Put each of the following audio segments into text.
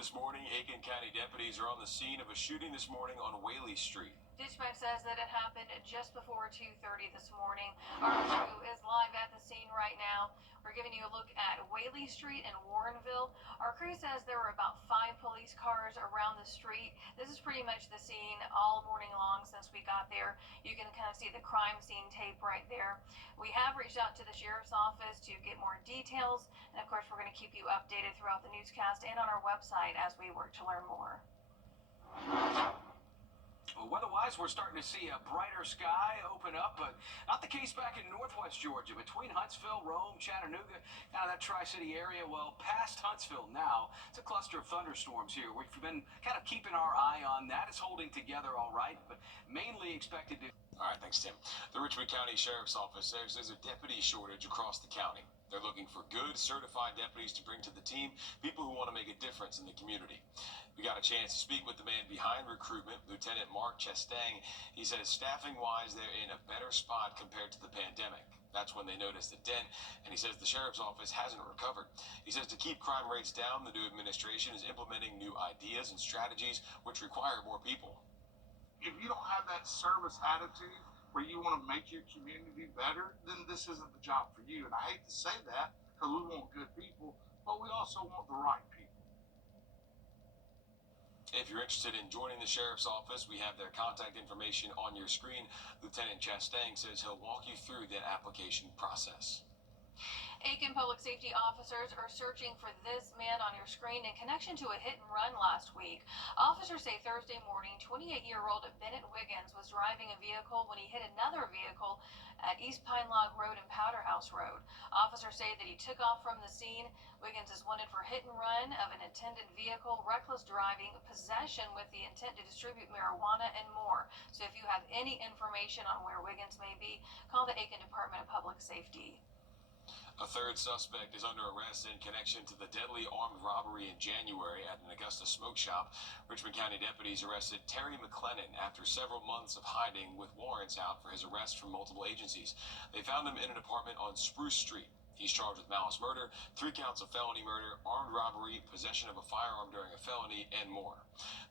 this morning. Aiken County deputies are on the scene of a shooting this morning on Whaley Street. Dispatch says that it happened just before 2:30 this morning. Our crew is live at the scene right now. We're giving you a look at Whaley Street in Warrenville. Our crew says there were about 5 police cars around the street. This is pretty much the scene all morning long since we got there. You can kind of see the crime scene tape right there. We have reached out to the sheriff's office to get more details, and of course we're going to keep you updated throughout the newscast and on our website as we work to learn more. Well, weather-wise, we're starting to see a brighter sky open up, but not the case back in northwest Georgia, between Huntsville, Rome, Chattanooga, kind of that Tri-City area. Well, past Huntsville now, it's a cluster of thunderstorms here. We've been kind of keeping our eye on that. It's holding together all right, but mainly expected to... All right, thanks, Tim. The Richmond County Sheriff's Office says there's a deputy shortage across the county. They're looking for good, certified deputies to bring to the team, people who want to make a difference in the community. We got a chance to speak with the man behind recruitment, Lieutenant Mark Chestang. He says staffing-wise, they're in a better spot compared to the pandemic. That's when they noticed a dent, and he says the sheriff's office hasn't recovered. He says to keep crime rates down, the new administration is implementing new ideas and strategies which require more people. If you don't have that service attitude where you want to make your community better, then this isn't the job for you. And I hate to say that because we want good people, but we also want the right people. If you're interested in joining the sheriff's office, we have their contact information on your screen. Lieutenant Chastang says he'll walk you through that application process. Aiken public safety officers are searching for this man on your screen in connection to a hit and run last week. Officers say Thursday morning, 28-year-old Bennett Wiggins was driving a vehicle when he hit another vehicle at East Pine Log Road and Powder House Road. Officers say that he took off from the scene. Wiggins is wanted for hit and run of an attendant vehicle, reckless driving, possession with the intent to distribute marijuana, and more. So if you have any information on where Wiggins may be, call the Aiken Department of Public Safety. A third suspect is under arrest in connection to the deadly armed robbery in January at an Augusta smoke shop. Richmond County deputies arrested Terry McLennan after several months of hiding with warrants out for his arrest from multiple agencies. They found him in an apartment on Spruce Street. He's charged with malice murder, 3 counts of felony murder, armed robbery, possession of a firearm during a felony, and more.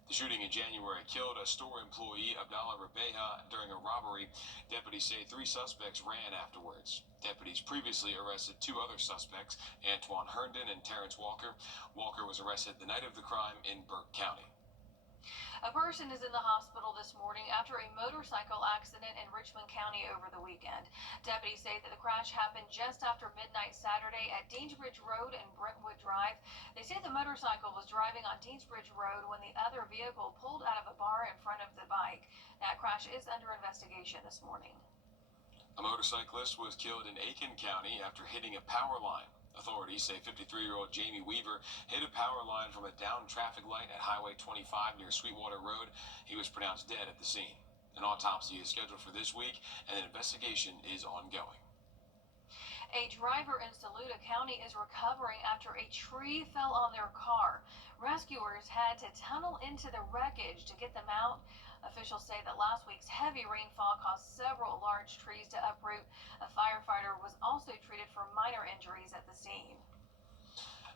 The shooting in January killed a store employee, Abdallah Rabeha, during a robbery. Deputies say 3 suspects ran afterwards. Deputies previously arrested 2 other suspects, Antoine Herndon and Terrence Walker. Walker was arrested the night of the crime in Burke County. A person is in the hospital this morning after a motorcycle accident in Richmond County over the weekend. Deputies say that the crash happened just after midnight Saturday at Deansbridge Road and Brentwood Drive. They say the motorcycle was driving on Deansbridge Road when the other vehicle pulled out of a bar in front of the bike. That crash is under investigation this morning. A motorcyclist was killed in Aiken County after hitting a power line. Authorities say 53-year-old Jamie Weaver hit a power line from a downed traffic light at Highway 25 near Sweetwater Road. He was pronounced dead at the scene. An autopsy is scheduled for this week, and an investigation is ongoing. A driver in Saluda County is recovering after a tree fell on their car. Rescuers had to tunnel into the wreckage to get them out. Officials say that last week's heavy rainfall caused several large trees to uproot. A firefighter was also treated for minor injuries at the scene.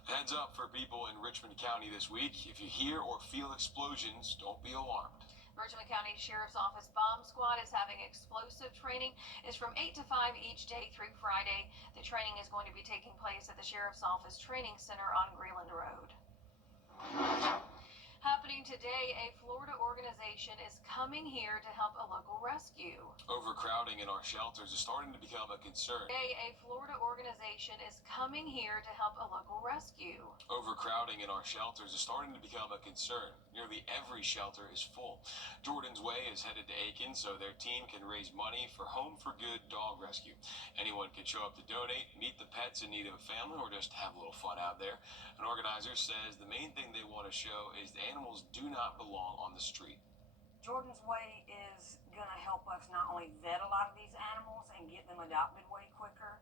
Heads up for people in Richmond County this week. If you hear or feel explosions, don't be alarmed. Richmond County Sheriff's Office Bomb Squad is having explosive training. It's from 8 to 5 each day through Friday. The training is going to be taking place at the Sheriff's Office Training Center on Greeland Road. Happening today, a Florida organization is coming here to help a local rescue. Overcrowding in our shelters is starting to become a concern. Today, a Florida organization is coming here to help a local rescue. Overcrowding in our shelters is starting to become a concern. Nearly every shelter is full. Jordan's Way is headed to Aiken so their team can raise money for Home for Good dog rescue. Anyone can show up to donate, meet the pets in need of a family, or just have a little fun out there. An organizer says the main thing they want to show is the animals do not belong on the street. Jordan's Way is going to help us not only vet a lot of these animals and get them adopted way quicker,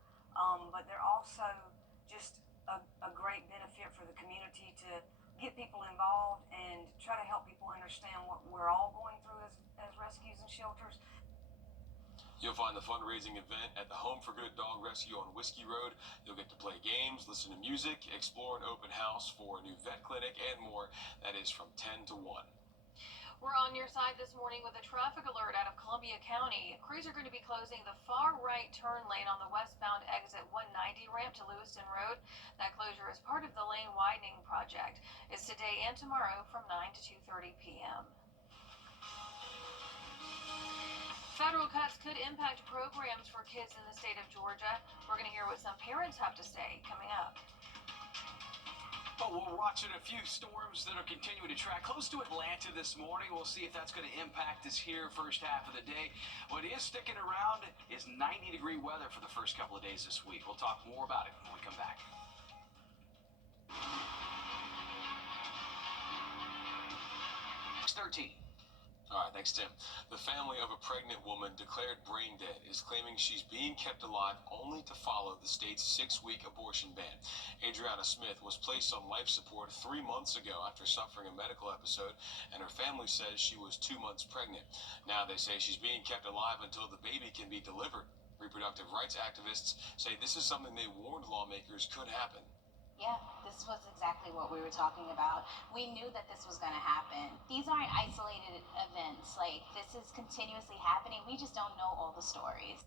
but they're also just a great benefit for the community to get people involved and try to help people understand what we're all going through as rescues and shelters. You'll find the fundraising event at the Home for Good Dog Rescue on Whiskey Road. You'll get to play games, listen to music, explore an open house for a new vet clinic, and more. That is from 10 to 1. We're on your side this morning with a traffic alert out of Columbia County. Crews are going to be closing the far right turn lane on the westbound exit 190 ramp to Lewiston Road. That closure is part of the lane widening project. It's today and tomorrow from 9 to 2:30 p.m. Federal cuts could impact programs for kids in the state of Georgia. We're going to hear what some parents have to say coming up. Well, we're watching a few storms that are continuing to track close to Atlanta this morning. We'll see if that's going to impact us here first half of the day. What is sticking around is 90-degree weather for the first couple of days this week. We'll talk more about it when we come back. 6:13. All right, thanks, Tim. The family of a pregnant woman declared brain dead is claiming she's being kept alive only to follow the state's 6-week abortion ban. Adriana Smith was placed on life support 3 months ago after suffering a medical episode, and her family says she was 2 months pregnant. Now they say she's being kept alive until the baby can be delivered. Reproductive rights activists say this is something they warned lawmakers could happen. Yeah, this was exactly what we were talking about. We knew that this was going to happen. These aren't isolated events. Like, this is continuously happening. We just don't know all the stories.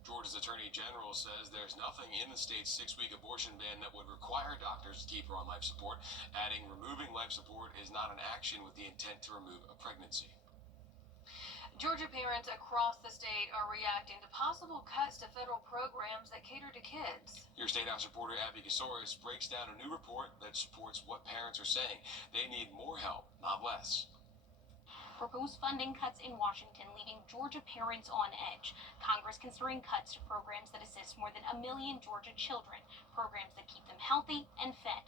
Georgia's Attorney General says there's nothing in the state's 6-week abortion ban that would require doctors to keep her on life support, adding removing life support is not an action with the intent to remove a pregnancy. Georgia parents across the state are reacting to possible cuts to federal programs that cater to kids. Your State House reporter Abby Casoris breaks down a new report that supports what parents are saying. They need more help, not less. Proposed funding cuts in Washington leaving Georgia parents on edge. Congress considering cuts to programs that assist more than 1 million Georgia children, programs that keep them healthy and fed.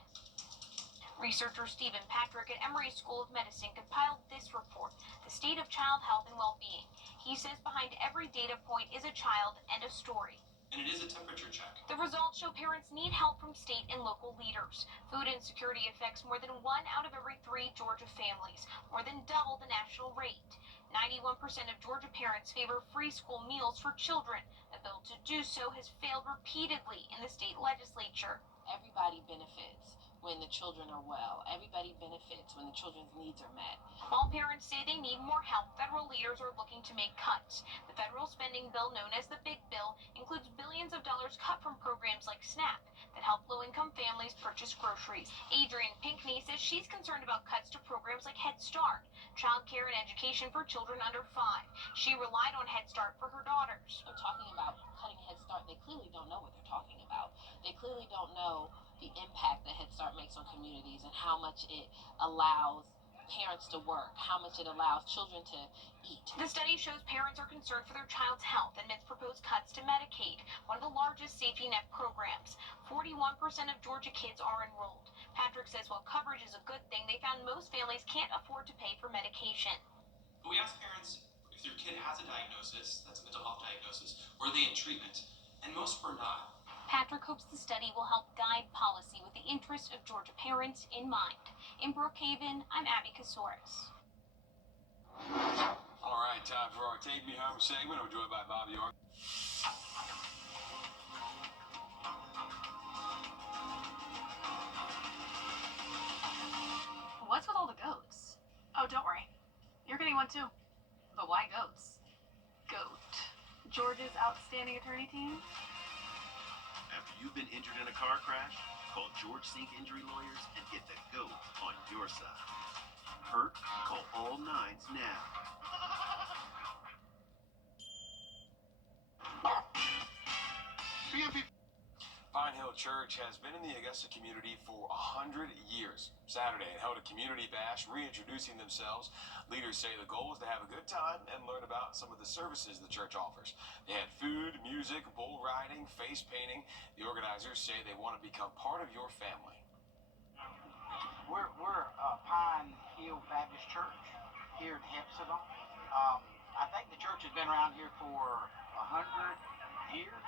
Researcher Stephen Patrick at Emory School of Medicine compiled this report, The State of Child Health and Well-Being. He says behind every data point is a child and a story. And it is a temperature check. The results show parents need help from state and local leaders. Food insecurity affects more than 1 out of every 3 Georgia families, more than double the national rate. 91% of Georgia parents favor free school meals for children. A bill to do so has failed repeatedly in the state legislature. Everybody benefits when the children are well. Everybody benefits when the children's needs are met. While parents say they need more help, federal leaders are looking to make cuts. The federal spending bill, known as the Big Bill, includes billions of dollars cut from programs like SNAP that help low-income families purchase groceries. Adrienne Pinkney says she's concerned about cuts to programs like Head Start, childcare and education for children under 5. She relied on Head Start for her daughters. They're talking about cutting Head Start. They clearly don't know what they're talking about. They clearly don't know the impact that Head Start makes on communities and how much it allows parents to work, how much it allows children to eat. The study shows parents are concerned for their child's health amidst proposed cuts to Medicaid, one of the largest safety net programs. 41% of Georgia kids are enrolled. Patrick says while coverage is a good thing, they found most families can't afford to pay for medication. We ask parents if their kid has a diagnosis, that's a mental health diagnosis, were they in treatment? And most were not. Patrick hopes the study will help guide policy with the interests of Georgia parents in mind. In Brookhaven, I'm Abby Casoris. All right, time for our Take Me Home segment. We're joined by Bobby York. What's with all the goats? Oh, don't worry. You're getting one too. But why goats? Goat. Georgia's outstanding attorney team? After you've been injured in a car crash, call George Sink Injury Lawyers and get the GOAT on your side. Hurt? Call all 9s now. Pine Hill Church has been in the Augusta community for 100 years. Saturday, it held a community bash reintroducing themselves. Leaders say the goal is to have a good time and learn about some of the services the church offers. They had food, music, bull riding, face painting. The organizers say they want to become part of your family. We're Pine Hill Baptist Church here in Hepzibah. I think the church has been around here for 100 years.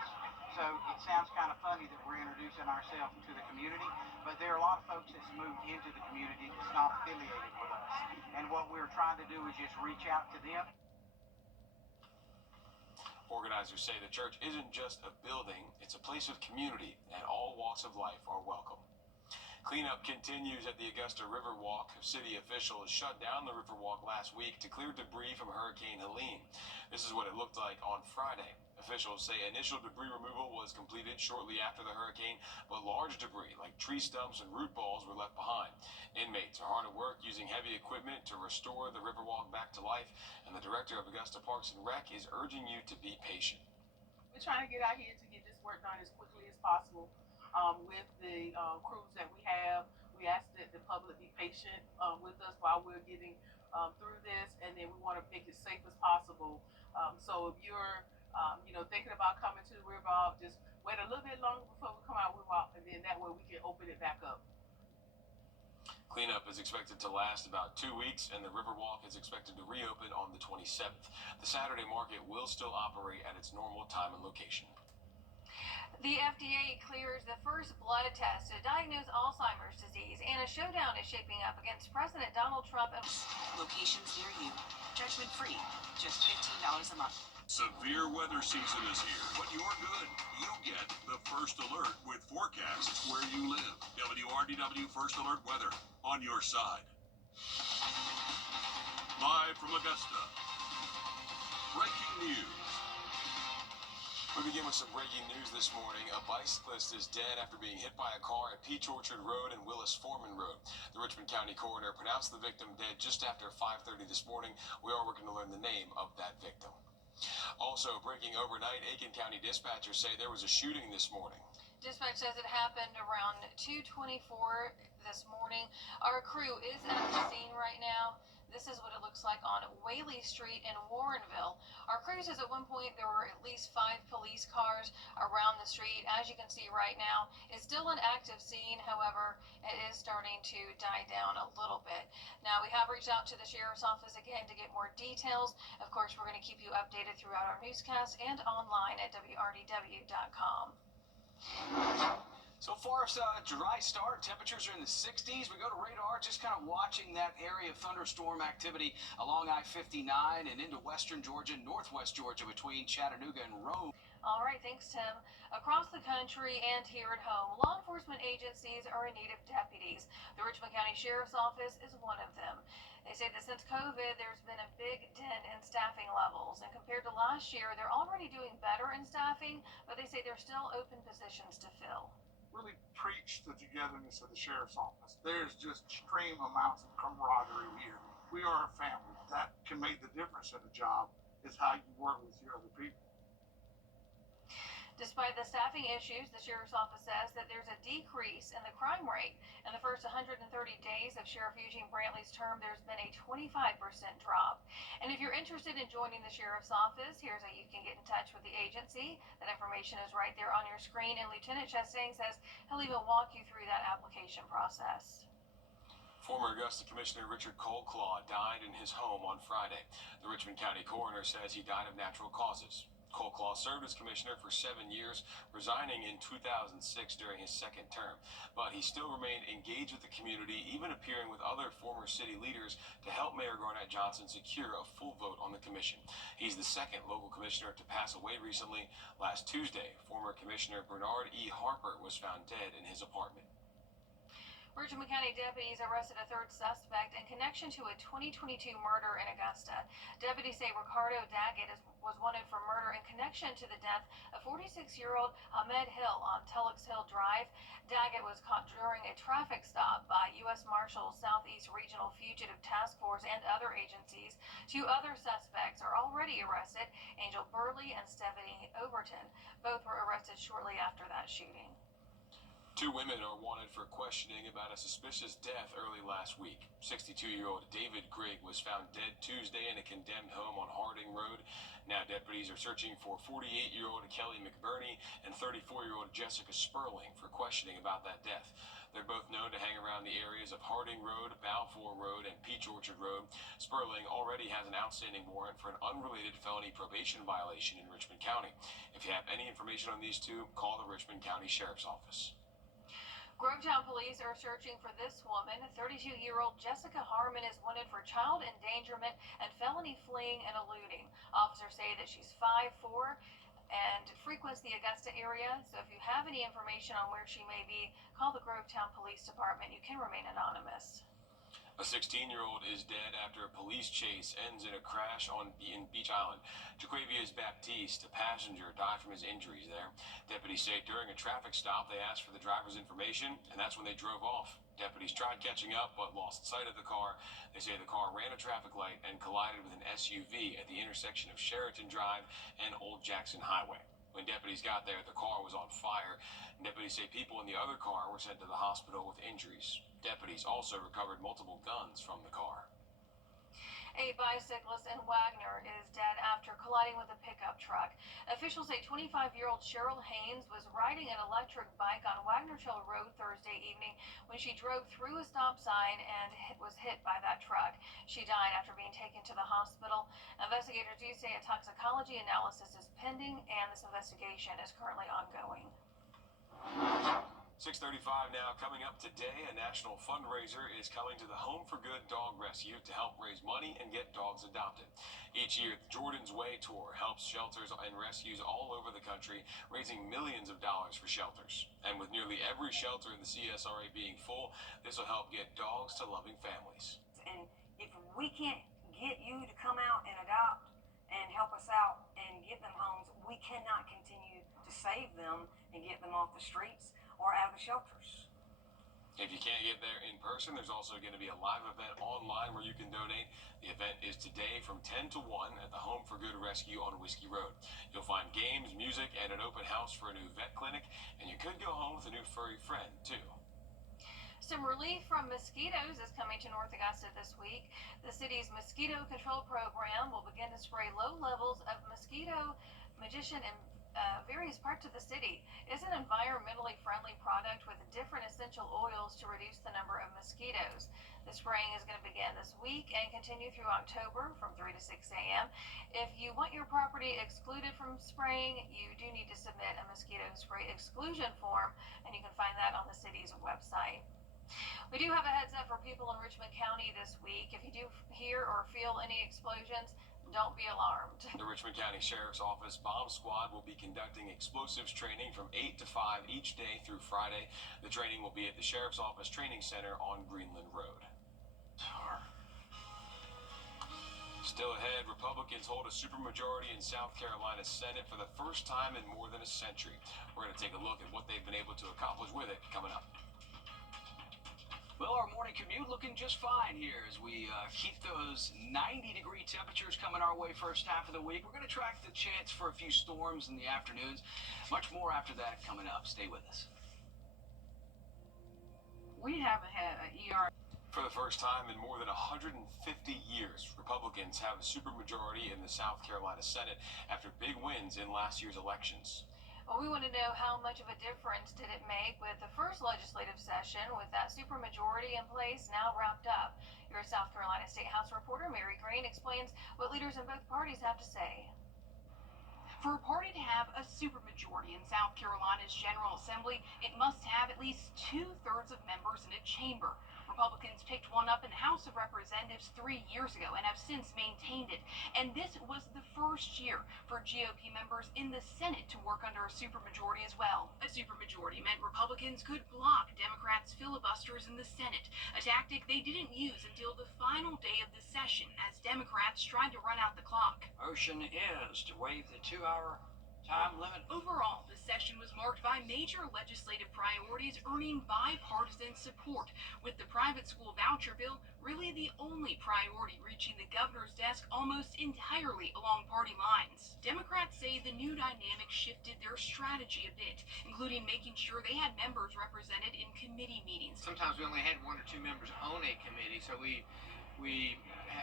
So it sounds kind of funny that we're introducing ourselves to the community, but there are a lot of folks that's moved into the community that's not affiliated with us. And what we're trying to do is just reach out to them. Organizers say the church isn't just a building, it's a place of community, and all walks of life are welcome. Cleanup continues at the Augusta Riverwalk. City officials shut down the Riverwalk last week to clear debris from Hurricane Helene. This is what it looked like on Friday. Officials say initial debris removal was completed shortly after the hurricane, but large debris like tree stumps and root balls were left behind. Inmates are hard at work using heavy equipment to restore the Riverwalk back to life, and the director of Augusta Parks and Rec is urging you to be patient. We're trying to get out here to get this work done as quickly as possible. With the crews that we have, we ask that the public be patient with us while we're getting through this, and then we want to make it safe as possible. So if you're, thinking about coming to the Riverwalk, just wait a little bit longer before we come out Riverwalk, and then that way we can open it back up. Cleanup is expected to last about 2 weeks, and the Riverwalk is expected to reopen on the 27th. The Saturday market will still operate at its normal time and location. The FDA clears the first blood test to diagnose Alzheimer's disease, and a showdown is shaping up against President Donald Trump. Locations near you, judgment free, just $15 a month. Severe weather season is here, but you're good. You get the First Alert with forecasts where you live. WRDW First Alert weather on your side. Live from Augusta. Breaking news. We begin with some breaking news this morning. A bicyclist is dead after being hit by a car at Peach Orchard Road and Willis Foreman Road. The Richmond County coroner pronounced the victim dead just after 5:30 this morning. We are working to learn the name of that victim. Also breaking overnight, Aiken County dispatchers say there was a shooting this morning. Dispatch says it happened around 2:24 this morning. Our crew is at the scene right now. This is what it looks like on Whaley Street in Warrenville. Our crew says at one point there were at least 5 police cars around the street. As you can see right now, it's still an active scene. However, it is starting to die down a little bit. Now, we have reached out to the sheriff's office again to get more details. Of course, we're going to keep you updated throughout our newscast and online at WRDW.com. So far, it's a dry start. Temperatures are in the 60s. We go to radar, just kind of watching that area of thunderstorm activity along I-59 and into western Georgia, northwest Georgia between Chattanooga and Rome. All right, thanks, Tim. Across the country and here at home, law enforcement agencies are in need of deputies. The Richmond County Sheriff's Office is one of them. They say that since COVID, there's been a big dent in staffing levels. And compared to last year, they're already doing better in staffing, but they say there's still open positions to fill. Really preach the togetherness of the sheriff's office. There's just extreme amounts of camaraderie here. We are a family. That can make the difference in the job, is how you work with your other people. Despite the staffing issues, the Sheriff's Office says that there's a decrease in the crime rate. In the first 130 days of Sheriff Eugene Brantley's term, there's been a 25% drop. And if you're interested in joining the Sheriff's Office, here's how you can get in touch with the agency. That information is right there on your screen, and Lieutenant Chastain says he'll even walk you through that application process. Former Augusta Commissioner Richard Coldclaw died in his home on Friday. The Richmond County coroner says he died of natural causes. Coldclaw served as commissioner for 7 years, resigning in 2006 during his second term. But he still remained engaged with the community, even appearing with other former city leaders to help Mayor Garnett Johnson secure a full vote on the commission. He's the second local commissioner to pass away recently. Last Tuesday, former Commissioner Bernard E. Harper was found dead in his apartment. Richmond County deputies arrested a third suspect in connection to a 2022 murder in Augusta. Deputies say Ricardo Daggett was wanted for murder in connection to the death of 46-year-old Ahmed Hill on Tullox Hill Drive. Daggett was caught during a traffic stop by U.S. Marshals Southeast Regional Fugitive Task Force and other agencies. 2 other suspects are already arrested, Angel Burley and Stephanie Overton. Both were arrested shortly after that shooting. 2 women are wanted for questioning about a suspicious death early last week. 62-year-old David Grigg was found dead Tuesday in a condemned home on Harding Road. Now deputies are searching for 48-year-old Kelly McBurney and 34-year-old Jessica Sperling for questioning about that death. They're both known to hang around the areas of Harding Road, Balfour Road, and Peach Orchard Road. Sperling already has an outstanding warrant for an unrelated felony probation violation in Richmond County. If you have any information on these 2, call the Richmond County Sheriff's Office. Grovetown police are searching for this woman. 32-year-old Jessica Harmon is wanted for child endangerment and felony fleeing and eluding. Officers say that she's 5'4" and frequents the Augusta area. So if you have any information on where she may be, call the Grovetown Police Department. You can remain anonymous. A 16-year-old is dead after a police chase ends in a crash in Beach Island. Jaquavius Baptiste, a passenger, died from his injuries there. Deputies say during a traffic stop, they asked for the driver's information, and that's when they drove off. Deputies tried catching up, but lost sight of the car. They say the car ran a traffic light and collided with an SUV at the intersection of Sheraton Drive and Old Jackson Highway. When deputies got there, the car was on fire. Deputies say people in the other car were sent to the hospital with injuries. Deputies also recovered multiple guns from the car. A bicyclist in Wagner is dead after colliding with a pickup truck. Officials say 25-year-old Cheryl Haynes was riding an electric bike on Wagner Trail Road Thursday evening when she drove through a stop sign and was hit by that truck. She died after being taken to the hospital. Investigators do say a toxicology analysis is pending and this investigation is currently ongoing. 6:35 now. Coming up today, a national fundraiser is coming to the Home for Good Dog Rescue to help raise money and get dogs adopted. Each year, the Jordan's Way Tour helps shelters and rescues all over the country, raising millions of dollars for shelters. And with nearly every shelter in the CSRA being full, this will help get dogs to loving families. And if we can't get you to come out and adopt and help us out and get them homes, we cannot continue to save them and get them off the streets or out of the shelters. If you can't get there in person, there's also going to be a live event online where you can donate. The event is today from 10 to 1 at the Home for Good Rescue on Whiskey Road. You'll find games, music, and an open house for a new vet clinic, and you could go home with a new furry friend, too. Some relief from mosquitoes is coming to North Augusta this week. The city's mosquito control program will begin to spray low levels of mosquito magician in various parts of the city. It's an environmentally friendly product with different essential oils to reduce the number of mosquitoes. The spraying is going to begin this week and continue through October from 3 to 6 a.m. If you want your property excluded from spraying, you do need to submit a mosquito spray exclusion form, and you can find that on the city's website. We do have a heads up for people in Richmond County this week. If you do hear or feel any explosions, don't be alarmed. The Richmond County Sheriff's Office Bomb Squad will be conducting explosives training from 8 to 5 each day through Friday. The training will be at the Sheriff's Office Training Center on Greenland Road. Still ahead, Republicans hold a supermajority in South Carolina's Senate for the first time in more than a century. We're going to take a look at what they've been able to accomplish with it coming up. Well, our morning commute looking just fine here as we keep those 90-degree temperatures coming our way first half of the week. We're going to track the chance for a few storms in the afternoons. Much more after that coming up. Stay with us. We haven't had an ER. For the first time in more than 150 years, Republicans have a supermajority in the South Carolina Senate after big wins in last year's elections. Well, we want to know how much of a difference did it make with the first legislative session with that supermajority in place now wrapped up. Your South Carolina State House reporter Mary Green explains what leaders in both parties have to say. For a party to have a supermajority in South Carolina's General Assembly, it must have at least 2/3 of members in a chamber. Republicans picked one up in the House of Representatives 3 years ago and have since maintained it. And this was the first year for GOP members in the Senate to work under a supermajority as well. A supermajority meant Republicans could block Democrats' filibusters in the Senate, a tactic they didn't use until the final day of the session as Democrats tried to run out the clock. Motion is to waive the 2-hour time limit. Overall, the session was marked by major legislative priorities earning bipartisan support, with the private school voucher bill really the only priority reaching the governor's desk almost entirely along party lines. Democrats say the new dynamic shifted their strategy a bit, including making sure they had members represented in committee meetings. Sometimes we only had 1 or 2 members on a committee, so we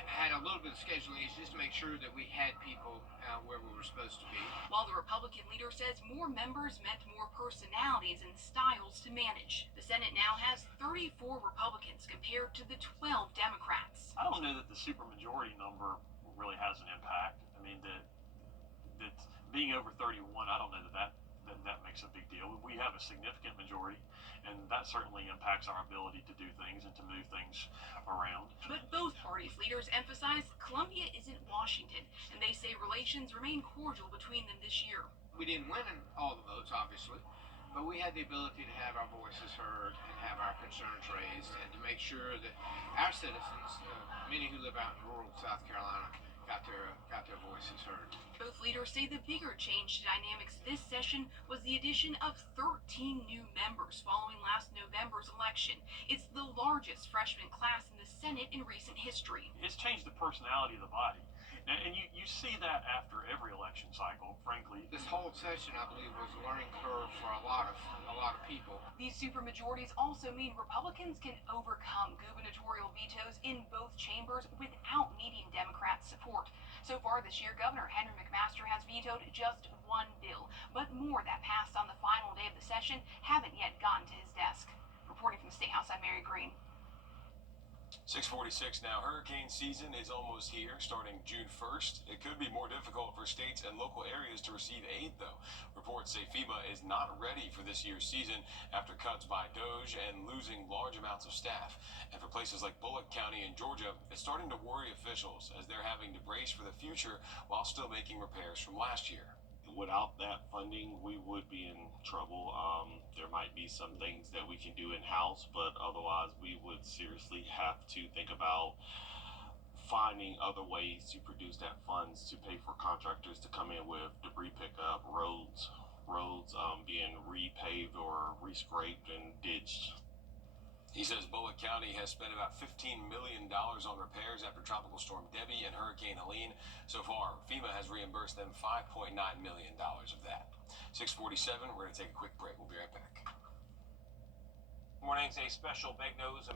had a little bit of scheduling issues just to make sure that we had people where we were supposed to be. While the Republican leader says more members meant more personalities and styles to manage. The Senate now has 34 Republicans compared to the 12 Democrats. I don't know that the supermajority number really has an impact. I mean, that being over 31, I don't know that makes makes a big deal. We have a significant majority, and that certainly impacts our ability to do things and to move things around. But both parties' leaders emphasize Columbia isn't Washington, and they say relations remain cordial between them this year. We didn't win in all the votes, obviously, but we had the ability to have our voices heard and have our concerns raised, and to make sure that our citizens, many who live out in rural South Carolina, got their voices heard. Both leaders say the bigger change to dynamics this session was the addition of 13 new members following last November's election. It's the largest freshman class in the Senate in recent history. It's changed the personality of the body. And you see that after every election cycle, frankly. This whole session, I believe, was a learning curve for a lot of people. These supermajorities also mean Republicans can overcome gubernatorial vetoes in both chambers without needing Democrat support. So far this year, Governor Henry McMaster has vetoed just one bill, but more that passed on the final day of the session haven't yet gotten to his desk. Reporting from the State House, I'm Mary Green. 6:46 now. Hurricane season is almost here, starting June 1st. It could be more difficult for states and local areas to receive aid, though. Reports say FEMA is not ready for this year's season after cuts by DOJ and losing large amounts of staff. And for places like Bullock County in Georgia, it's starting to worry officials as they're having to brace for the future while still making repairs from last year. Without that funding, we would be in trouble. There might be some things that we can do in-house, but otherwise we would seriously have to think about finding other ways to produce that funds to pay for contractors to come in with debris pickup, roads being repaved or rescraped and ditched. He says Bullock County has spent about $15 million on repairs after Tropical Storm Debbie and Hurricane Helene. So far, FEMA has reimbursed them $5.9 million of that. 6:47, we're going to take a quick break. We'll be right back. Morning's a special Big Nose America.